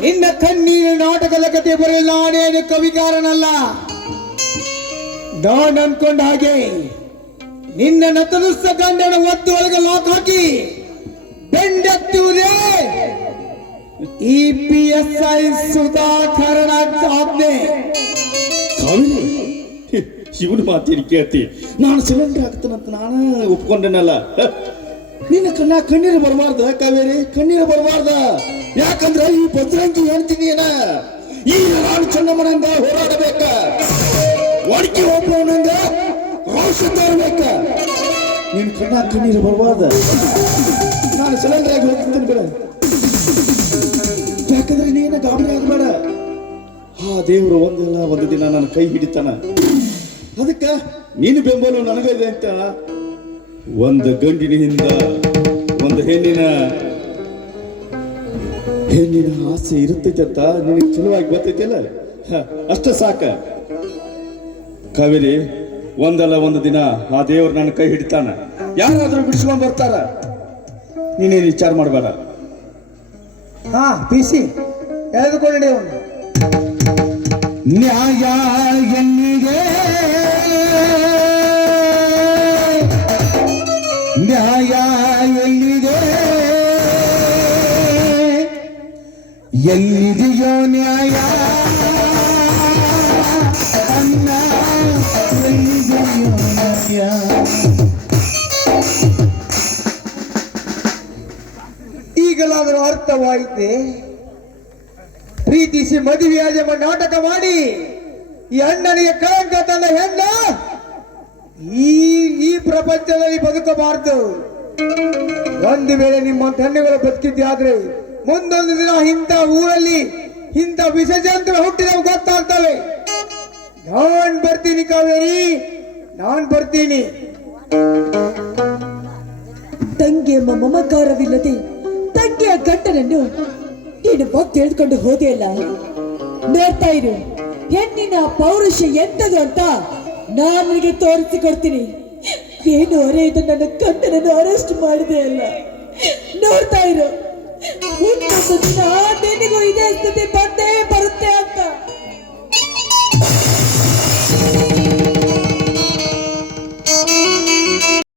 ನಿನ್ನ ಕಣ್ಣೀರ ನಾಟಕದ ಕತೆ ಬರೆಯಲು ನಾನೇನು ಕವಿಗಾರನಲ್ಲ ಡಾನ್ ಅನ್ಕೊಂಡ ಹಾಗೆ ನಿನ್ನ ನತನುಸ್ತ ಗಂಡನ ಒತ್ತು ಒಳಗೆ ಲಾಕ್ ಹಾಕಿ ಬೆಂಡೆತ್ತುವುದೇ ಇ ಪಿ ಎಸ್ ಐ ಸುಧಾಕರಣ ಆಜ್ಞೆ. ಇವನು ಮಾತೇನು ಕೇಳ್ತಿ. ನಾನು ಸಿಲಿಂಡರ್ ಆಗ್ತಾನಂತ ನಾನು ಒಪ್ಕೊಂಡೇನಲ್ಲ? ನಿನ್ನ ಕಣ್ಣ ಕಣ್ಣೀರು ಬರಬಾರ್ದ, ಕಾವೇರಿ. ಕಣ್ಣೀರು ಬರಬಾರ್ದ. ಯಾಕಂದ್ರೆ ಈ ಭದ್ರಂಗಿ ಹೇಳ್ತಿದೀನ ಈ ನಾಡು ಚೆನ್ನಮ್ಮನಂದ ಹೋರಾಡಬೇಕ. ಒಡಕಿ ಒಬ್ಬನಂದ ರೋಷ ತೋರ್ಬೇಕ. ನಿನ್ನ ಕಣ್ಣ ಕಣ್ಣೀರು ಬರಬಾರ್ದ. ನಾನು ಸಿಲಿಂಡರ್ ಆಗಿ ಹೋಗ್ತೀನಿ ಬಿಡ. ಯಾಕಂದ್ರೆ ನೀನ ಗಾಬರಿ ಆಗಬೇಡ. ಆ ದೇವರು ಒಂದಲ್ಲ, ಒಂದು ದಿನ ನನ್ನ ಕೈ ಹಿಡಿತಾನ. ಅದಕ್ಕ ನೀನು ಬೆಂಬಲ ನನಗಿದೆ ಅಂತ ಒಂದು ಗಂಡಿನಿಂದ ಒಂದು ಹೆಣ್ಣಿನ ಹೆಣ್ಣಿನ ಆಸೆ ಇರುತ್ತೈತೆ ಅಂತ ನಿನಗೆ ಚಲುವಾಗಿ ಬರ್ತೈತಿಲ್ಲ ಅಷ್ಟ ಸಾಕ. ಕಾವೇರಿ ಒಂದಲ್ಲ ಒಂದು ದಿನ ಆ ದೇವ್ರು ನನ್ನ ಕೈ ಹಿಡಿತಾನ. ಯಾರಾದ್ರೂ ಬಿಡಿಸ್ಕೊಂಡ್ ಬರ್ತಾರ? ನೀನೇನು ವಿಚಾರ ಮಾಡಬೇಡ. ಹಾ ಪಿ ಸಿ ಎಳೆದುಕೊಂಡೆ ನ್ಯಾಯ ಎಲ್ಲಿದೆಯೋ ನ್ಯಾಯ? ಅನ್ನ ಎಲ್ಲಿದೆಯೋ ನ್ಯಾಯ. ಈಗಲಾದರೂ ಅರ್ಥವಾಯಿತೆ. ಪ್ರೀತಿಸಿ ಮದುವೆಯಾದ ನಾಟಕ ಮಾಡಿ. ಈ ಅಣ್ಣನಿಗೆ ಕಳಂಕ ತಂದ ಹೆಣ್ಣ ಈ ಈ ಪ್ರಪಂಚದಲ್ಲಿ ಬದುಕಬಾರದು. ಒಂದು ವೇಳೆ ನಿಮ್ಮ ಹೆಣ್ಣುಗಳು ಬದುಕಿದ್ದೆ ಆದ್ರೆ ಮುಂದೊಂದು ದಿನ ಇಂಥ ಊರಲ್ಲಿ ಇಂಥ ವಿಷಜಂತ್ರ ಹುಟ್ಟಿದವು ಗೊತ್ತಾಗ್ತವೆ. ನಾನ್ ಬರ್ತೀನಿ ಕಾವೇರಿ, ನಾನ್ ಬರ್ತೀನಿ. ತಂಗಿ ಎಂಬ ಮಮಕಾರವಿಲ್ಲದೆ ತಂಗಿಯ ಗಂಟನನ್ನು ನೀನು ಬಗ್ಗೆ ಹೋದೆ ಅಲ್ಲ. ನೋಡ್ತಾ ಇರು, ಹೆಣ್ಣಿನ ಪೌರುಷ ಎಂತದು ಅಂತ ನಾನು ನಿನಗೆ ತೋರಿಸಿಕೊಡ್ತೀನಿ. ಏನು ಅರೆ ಇದು ನನ್ನ ಗಂಟನನ್ನು ಅರೆಸ್ಟ್ ಮಾಡಿದೆ ಅಲ್ಲ. ನೋಡ್ತಾ ಇರು. ಇನ್ನೊಂದು ದಿನ ನಿನಗೂ ಇದೇ ಸ್ಥಿತಿ ಬಂದೇ